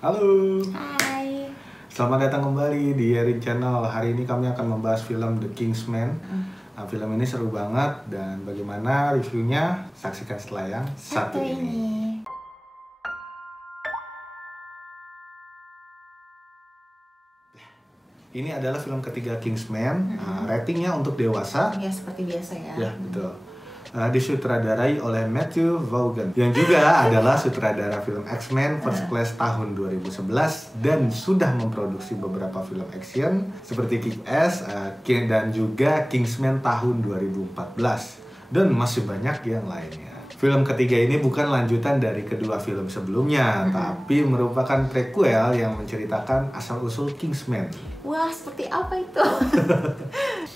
Halo, Hai. selamat datang kembali di Erin Channel. Hari ini kami akan membahas film The Kingsman. Film ini seru banget dan bagaimana reviewnya saksikan setelah yang satu ini. Ini adalah film ketiga Kingsman. Ratingnya untuk dewasa. Ya seperti biasa ya. Ya betul. Disutradarai oleh Matthew Vaughn yang juga adalah sutradara film X-Men First Class tahun 2011 dan sudah memproduksi beberapa film action seperti Kick-Ass dan juga Kingsman tahun 2014 dan masih banyak yang lainnya. Film ketiga ini bukan lanjutan dari kedua film sebelumnya, tapi merupakan prequel yang menceritakan asal-usul Kingsman. Wah, seperti apa itu?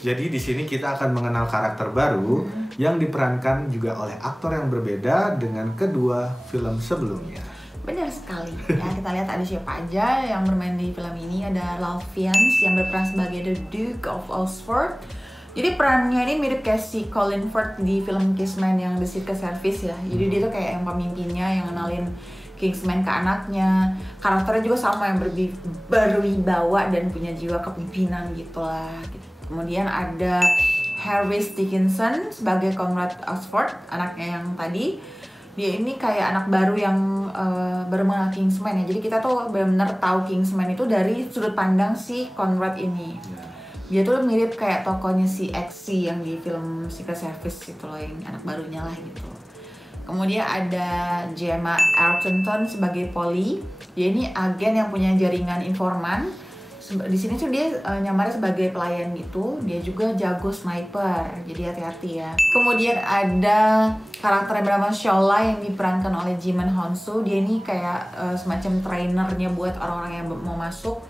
Jadi di sini kita akan mengenal karakter baru yang diperankan juga oleh aktor yang berbeda dengan kedua film sebelumnya. Benar sekali. Ya, kita lihat ada siapa aja yang bermain di film ini. Ada Ralph Fiennes yang berperan sebagai The Duke of Oxford. Jadi perannya ini mirip kayak si Colin Firth di film Kingsman yang The Secret Service ya. Jadi dia tuh kayak yang pemimpinnya yang ngenalin Kingsman ke anaknya. Karakternya juga sama yang berwibawa dan punya jiwa kepemimpinan gitu lah. Kemudian ada Harris Dickinson sebagai Conrad Oxford, anaknya yang tadi. Dia ini kayak anak baru yang baru mengenal Kingsman ya. Jadi kita tuh benar-benar tahu Kingsman itu dari sudut pandang si Conrad ini. Dia tuh mirip kayak tokohnya si Xe yang di film Secret Service gitu loh, yang anak barunya lah gitu. Kemudian ada Gemma Arterton sebagai Polly. Dia ini agen yang punya jaringan informan. Di sini tuh dia nyamarnya sebagai pelayan gitu. Dia juga jago sniper, jadi hati-hati ya. Kemudian ada karakter yang bernama Shola yang diperankan oleh Djimon Hounsou. Dia ini kayak semacam trainernya buat orang-orang yang mau masuk,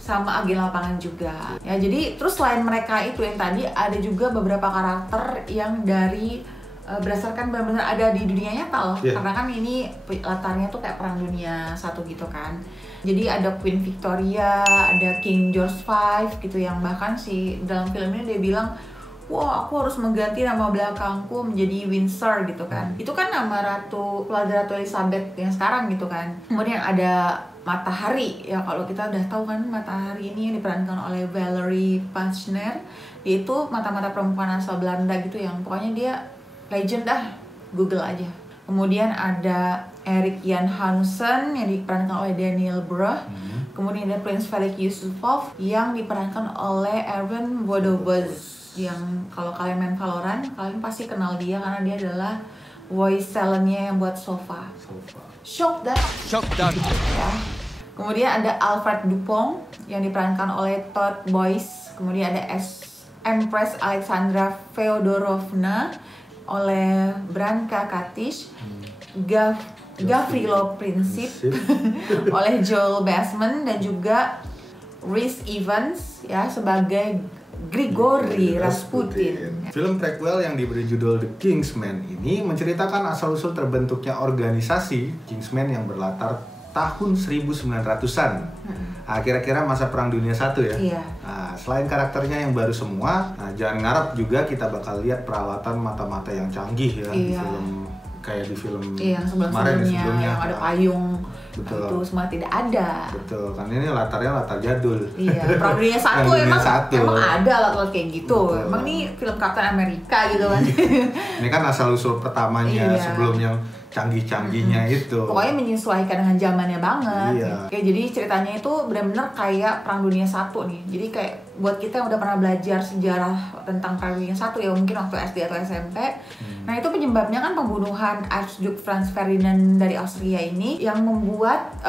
sama agen lapangan juga. Ya, jadi terus selain mereka itu yang tadi ada juga beberapa karakter yang dari berdasarkan benar-benar ada di dunia nyata loh. Karena kan ini latarnya tuh kayak perang dunia satu gitu kan. Jadi ada Queen Victoria, ada King George V gitu yang bahkan si dalam film ini dia bilang, wah aku harus mengganti nama belakangku menjadi Windsor gitu kan. Itu kan nama keluarga Ratu Elizabeth yang sekarang gitu kan. Kemudian ada Matahari, ya kalau kita udah tahu kan Matahari ini yang diperankan oleh Valerie Pachner. Dia itu mata-mata perempuan asal Belanda gitu yang pokoknya dia legend dah, Google aja. Kemudian ada Erik Jan Hansen yang diperankan oleh Daniel Bruhl. Kemudian ada Prince Felix Yusupov yang diperankan oleh Aaron Vodovez. Yang kalau kalian main Valorant, kalian pasti kenal dia karena dia adalah voice talentnya yang buat Sofa. Shock dah. Ya. Kemudian ada Alfred Dupont yang diperankan oleh Todd Boyce. Kemudian ada Empress Alexandra Feodorovna oleh Branka Katish. Gavrilo Princip oleh Joel Bassman dan juga Rhys Evans ya sebagai Grigory Rasputin. Film prequel yang diberi judul The Kingsman ini menceritakan asal-usul terbentuknya organisasi Kingsman yang berlatar tahun 1900-an. Kira-kira masa Perang Dunia I ya. Iya. Selain karakternya yang baru semua, jangan ngarep juga kita bakal lihat peralatan mata-mata yang canggih ya di film kayak di film yang kemarin sebelumnya yang ada payung. Betul. Itu semua tidak ada. Betul, kan ini latarnya latar jadul. Iya, Perang Dunia I emang ada alat-alat kayak gitu. Betul. Emang ini film Captain America gitu kan. Ini kan asal-usul pertamanya sebelum yang canggih-canggihnya itu. Pokoknya menyesuaikan dengan zamannya banget. Iya. Kayak jadi ceritanya itu benar-benar kayak Perang Dunia I nih. Jadi kayak buat kita yang udah pernah belajar sejarah tentang Perang Dunia I ya mungkin waktu SD atau SMP. Nah itu penyebabnya kan pembunuhan Archduke Franz Ferdinand dari Austria ini yang membuat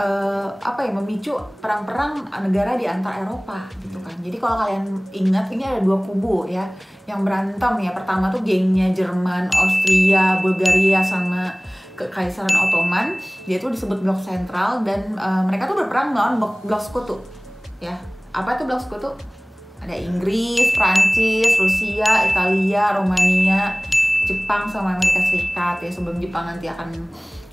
memicu perang-perang negara di antar Eropa gitu kan. Jadi kalau kalian ingat ini ada dua kubu ya yang berantem ya. Pertama tuh gengnya Jerman, Austria, Bulgaria sama Kekaisaran Ottoman. Dia tuh disebut Blok Sentral dan mereka tuh berperang melawan Blok Sekutu. Ya, apa itu Blok Sekutu? Ada Inggris, Prancis, Rusia, Italia, Romania, Jepang sama Amerika Serikat ya sebelum Jepang nanti akan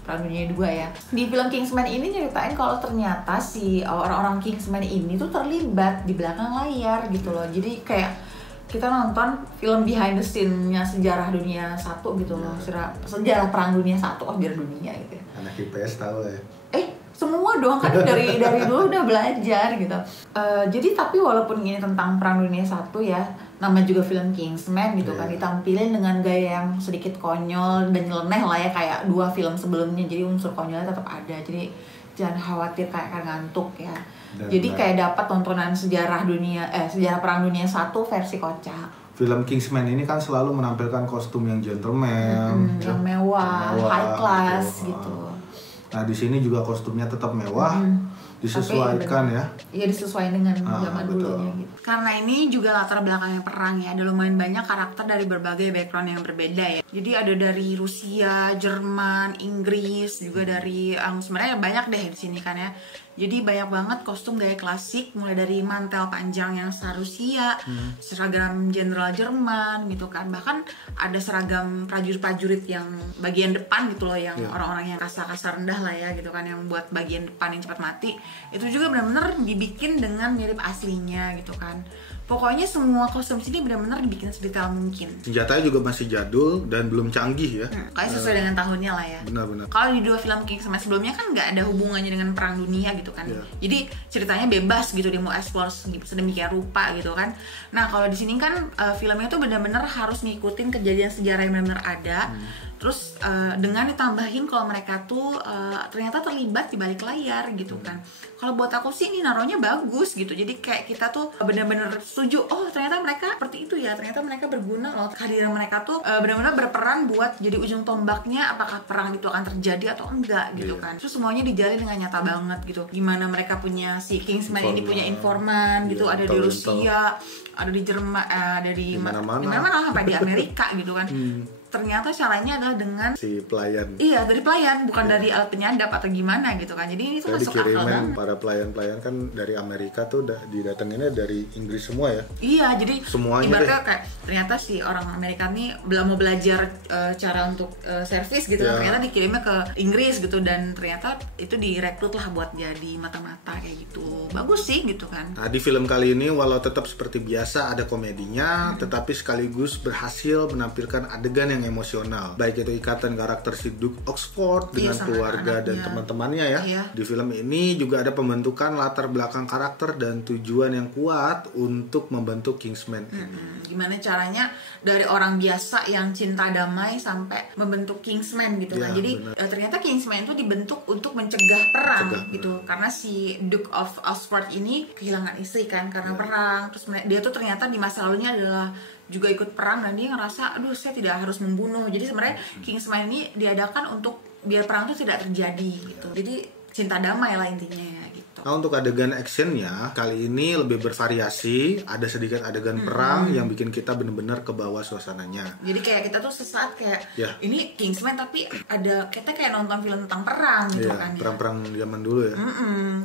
Perang Dunia II ya. Di film Kingsman ini nyeritain kalau ternyata si orang-orang Kingsman ini tuh terlibat di belakang layar gitu loh. Jadi kayak kita nonton film behind the scene-nya sejarah dunia satu gitu loh, sejarah perang dunia satu, biar dunia gitu. Anak IPS tahu ya. semua dong kan dari dulu udah belajar gitu. Jadi tapi walaupun ini tentang Perang Dunia I ya, nama juga film Kingsman gitu kan, ditampilin dengan gaya yang sedikit konyol dan nyeleneh lah ya kayak 2 film sebelumnya, jadi unsur konyolnya tetap ada. Jadi jangan khawatir kayak ngantuk ya. Jadi kayak dapat tontonan sejarah Perang Dunia I versi kocak. Film Kingsman ini kan selalu menampilkan kostum yang gentleman, yang mewah, high class gitu. Nah di sini juga kostumnya tetap mewah, disesuaikan ya. Iya disesuaikan dengan zaman dulunya gitu. Karena ini juga latar belakangnya perang ya, ada lumayan banyak karakter dari berbagai background yang berbeda ya. Jadi ada dari Rusia, Jerman, Inggris, juga dari sebenarnya banyak deh di sini kan ya. Jadi banyak banget kostum gaya klasik, mulai dari mantel panjang yang Rusia, seragam jenderal Jerman gitu kan. Bahkan ada seragam prajurit-prajurit yang bagian depan gitu loh, yang orang-orang yang kasar-kasar rendah lah ya gitu kan, yang buat bagian depan yang cepat mati. Itu juga benar-benar dibikin dengan mirip aslinya gitu kan. Pokoknya semua kostum sini benar-benar dibikin sedetail mungkin. Senjatanya juga masih jadul dan belum canggih ya. Kayak sesuai dengan tahunnya lah ya. Benar-benar. Kalau di 2 film Kingsman sebelumnya kan nggak ada hubungannya dengan perang dunia gitu kan. Jadi ceritanya bebas gitu, dia mau explore sedemikian rupa gitu kan. Nah kalau di sini kan filmnya tuh benar-benar harus ngikutin kejadian sejarah yang benar-benar ada. Terus dengan ditambahin kalau mereka tuh ternyata terlibat di balik layar gitu kan. Kalau buat aku sih ini naruhnya bagus gitu. Jadi kayak kita tuh benar-benar setuju. Oh ternyata mereka seperti itu ya. Ternyata mereka berguna loh. Kehadiran mereka tuh benar-benar berperan buat jadi ujung tombaknya apakah perang itu akan terjadi atau enggak gitu kan. Terus semuanya dijalin dengan nyata banget gitu. Gimana mereka punya si Kingsman ini punya informan gitu. Ada di Rusia, ada di Jerman, ada di mana-mana sampai di Amerika gitu kan. Ternyata caranya adalah dengan si pelayan. Iya, dari pelayan, bukan dari alat penyadap atau gimana gitu kan. Jadi ini tuh masuk akal banget. Para pelayan-pelayan kan dari Amerika tuh didatanginnya dari Inggris semua ya. Iya, jadi semuanya ibaratnya kayak ternyata si orang Amerika nih belum mau belajar cara untuk servis gitu kan. Ternyata dikirimnya ke Inggris gitu, dan ternyata itu direkrut lah buat jadi mata-mata kayak gitu. Bagus sih gitu kan. Nah, di film kali ini walau tetap seperti biasa ada komedinya, tetapi sekaligus berhasil menampilkan adegan yang emosional, baik itu ikatan karakter si Duke Oxford dengan keluarga dan teman-temannya ya. Di film ini juga ada pembentukan latar belakang karakter dan tujuan yang kuat untuk membentuk Kingsman ini. Gimana caranya dari orang biasa yang cinta damai sampai membentuk Kingsman gitu kan. Jadi ternyata Kingsman itu dibentuk untuk mencegah perang gitu. Karena si Duke of Oxford ini kehilangan istri kan karena perang. Terus dia tuh ternyata di masa lalunya adalah juga ikut perang, dan dia ngerasa aduh saya tidak harus membunuh. Jadi sebenarnya Kingsman ini diadakan untuk biar perang itu tidak terjadi gitu. Jadi cinta damai lah intinya gitu. Nah untuk adegan actionnya kali ini lebih bervariasi. Ada sedikit adegan perang yang bikin kita benar-benar ke bawah suasananya. Jadi kayak kita tuh sesaat kayak ini Kingsman tapi ada kita kayak nonton film tentang perang gitu kan. Perang-perang zaman dulu ya.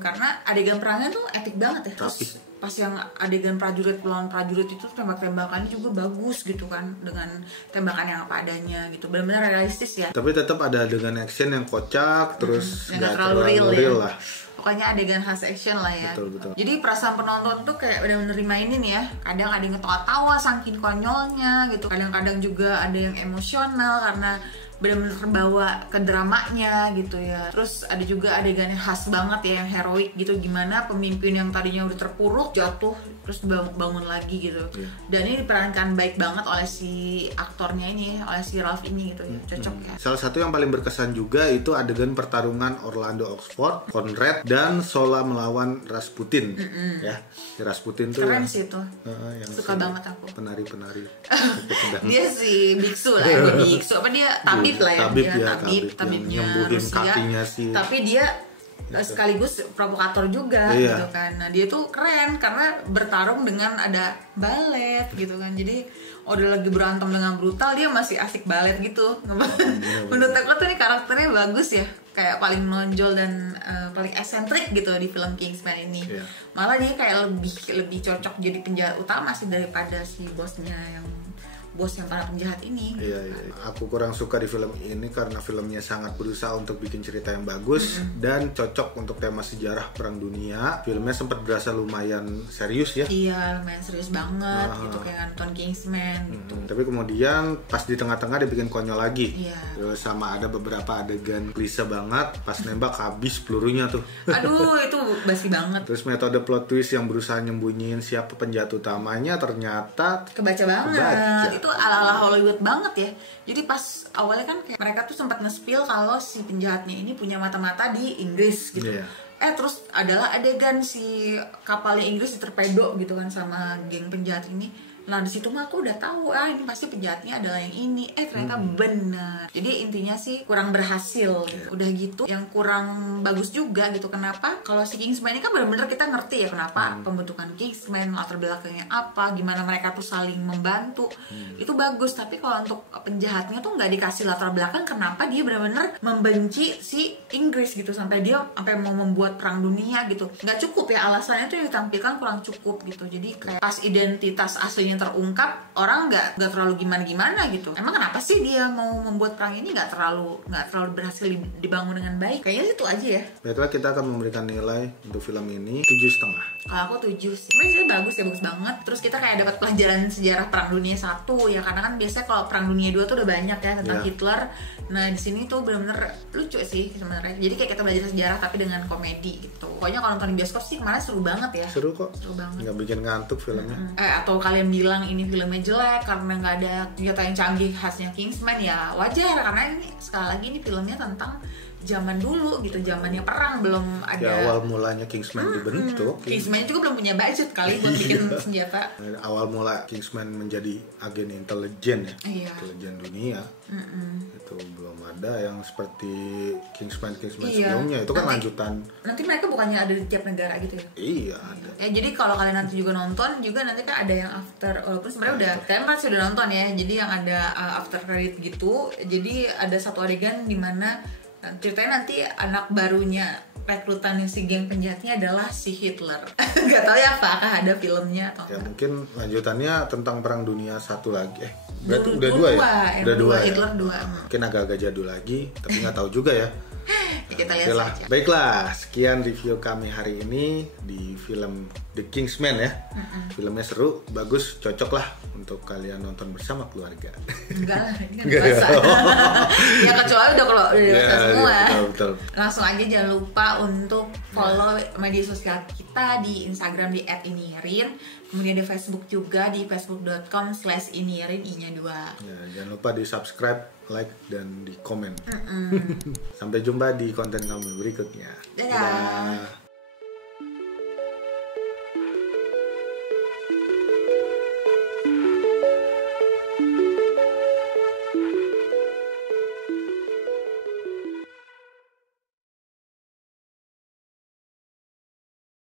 Karena adegan perangnya tuh epic banget ya. Terus pas yang adegan prajurit lawan prajurit itu tembak-tembakannya juga bagus gitu kan, dengan tembakan yang apa adanya gitu, benar-benar realistis ya. Tapi tetap ada adegan action yang kocak, terus nggak terlalu real lah. Pokoknya adegan khas action lah ya. Betul. Jadi perasaan penonton tuh kayak benar-benar dimainin ya. Kadang ada yang ketawa-tawa saking konyolnya gitu. Kadang-kadang juga ada yang emosional karena benar-benar terbawa ke dramanya gitu ya. Terus ada juga adegan yang khas banget ya, yang heroik gitu, gimana pemimpin yang tadinya udah terpuruk jatuh terus bangun lagi gitu. Dan ini diperankan baik banget oleh si aktornya ini, oleh si Ralph ini gitu ya. Cocok ya. Salah satu yang paling berkesan juga itu adegan pertarungan Orlando Oxford, Conrad dan Sola melawan Rasputin. Ya, si Rasputin tuh keren sih itu. Yang suka banget aku. Penari-penari. Dia si biksu lah, dia biksu apa dia tabib lah ya. Tabibnya Rusia. Kakinya sih. Tapi dia sekaligus provokator juga gitu kan. Nah dia tuh keren karena bertarung dengan ada balet gitu kan. Jadi udah lagi berantem dengan brutal, dia masih asik balet gitu. Menurut aku tuh ini karakternya bagus ya, kayak paling menonjol dan paling eksentrik gitu di film Kingsman ini. Malah dia kayak lebih cocok jadi penjahat utama sih daripada si bosnya yang bos yang para penjahat ini. Iya. Aku kurang suka di film ini karena filmnya sangat berusaha untuk bikin cerita yang bagus dan cocok untuk tema sejarah Perang Dunia. Filmnya sempat berasa lumayan serius ya. Iya, lumayan serius banget gitu, kayak nonton Kingsman gitu. Tapi kemudian pas di tengah-tengah dibikin konyol lagi. Iya. Terus sama ada beberapa adegan klise banget, pas nembak habis pelurunya tuh. Aduh, itu basi banget. Terus metode plot twist yang berusaha nyembunyiin siapa penjahat utamanya ternyata Kebaca banget. Itu ala-ala Hollywood banget ya. Jadi pas awalnya kan kayak mereka tuh sempat nge-spill kalau si penjahatnya ini punya mata-mata di Inggris gitu. Iya. Terus adalah adegan si kapalnya Inggris diterpedo gitu kan sama geng penjahat ini. Nah di situ mah aku udah tahu ini pasti penjahatnya adalah yang ini. Ternyata benar. Jadi intinya sih kurang berhasil. Udah gitu yang kurang bagus juga gitu. Kenapa? Kalau si Kingsman ini kan benar-benar kita ngerti ya kenapa pembentukan Kingsman, latar belakangnya apa, gimana mereka tuh saling membantu. Itu bagus. Tapi kalau untuk penjahatnya tuh nggak dikasih latar belakang kenapa dia benar-benar membenci si Inggris gitu sampai dia sampai mau membuat perang dunia gitu. Nggak cukup ya, alasannya tuh yang ditampilkan kurang cukup gitu. Jadi kayak pas identitas aslinya terungkap, orang nggak terlalu gimana gitu. Emang kenapa sih dia mau membuat perang ini nggak terlalu berhasil dibangun dengan baik? Kayaknya itu aja ya. Baiklah, kita akan memberikan nilai untuk film ini 7,5. Kalau aku 7 sih. Sebenarnya bagus banget. Terus kita kayak dapat pelajaran sejarah Perang Dunia 1 ya, karena kan biasanya kalau Perang Dunia 2 tuh udah banyak ya tentang Hitler. Nah di sini tuh benar-benar lucu sih sebenarnya. Jadi kayak kita belajar sejarah tapi dengan komedi gitu. Pokoknya kalau nonton di bioskop sih kemarin seru banget ya. Seru kok. Seru banget. Nggak bikin ngantuk filmnya. Atau kalian bilang ini filmnya jelek karena nggak ada senjata yang canggih khasnya Kingsman, ya wajar karena ini sekali lagi ini filmnya tentang zaman dulu gitu, zamannya perang, belum ada. Ya awal mulanya Kingsman dibentuk. Kingsman juga belum punya budget kali buat bikin senjata. Awal mula Kingsman menjadi agen intelijen ya, Iya. intelijen dunia. Itu belum ada yang seperti Kingsman Iya. sebelumnya. Itu kan lanjutan. Nanti mereka bukannya ada di tiap negara gitu ya? Iya ada. Ya jadi kalau kalian nanti juga nonton juga nanti kan ada yang after, walaupun sebenarnya udah kalian pasti udah nonton ya. Jadi yang ada after credit gitu. Jadi ada satu adegan di mana ceritanya nanti anak barunya rekrutan si geng penjahatnya adalah si Hitler. Gak tau ya apakah ada filmnya atau Ya enggak. mungkin lanjutannya tentang Perang Dunia 1 lagi. Berarti Dua, udah 2 ya? Udah dua ya? Hitler 2. Mungkin agak-agak jadul lagi, tapi nggak tahu juga ya. Ya, kita lihat Oke lah. saja. Baiklah, sekian review kami hari ini di film The Kingsman ya. Filmnya seru, bagus, cocok lah untuk kalian nonton bersama keluarga. Enggak lah, ini kan Enggak ya? dewasa. Ya kecuali udah kalau udah dewasa semua. Betul. Langsung aja jangan lupa untuk follow media sosial kita di Instagram di @inirin. Kemudian di Facebook juga di facebook.com/inirin i-nya 2. Ya, jangan lupa di subscribe, like, dan di komen. Sampai jumpa di konten kami berikutnya. Dadah.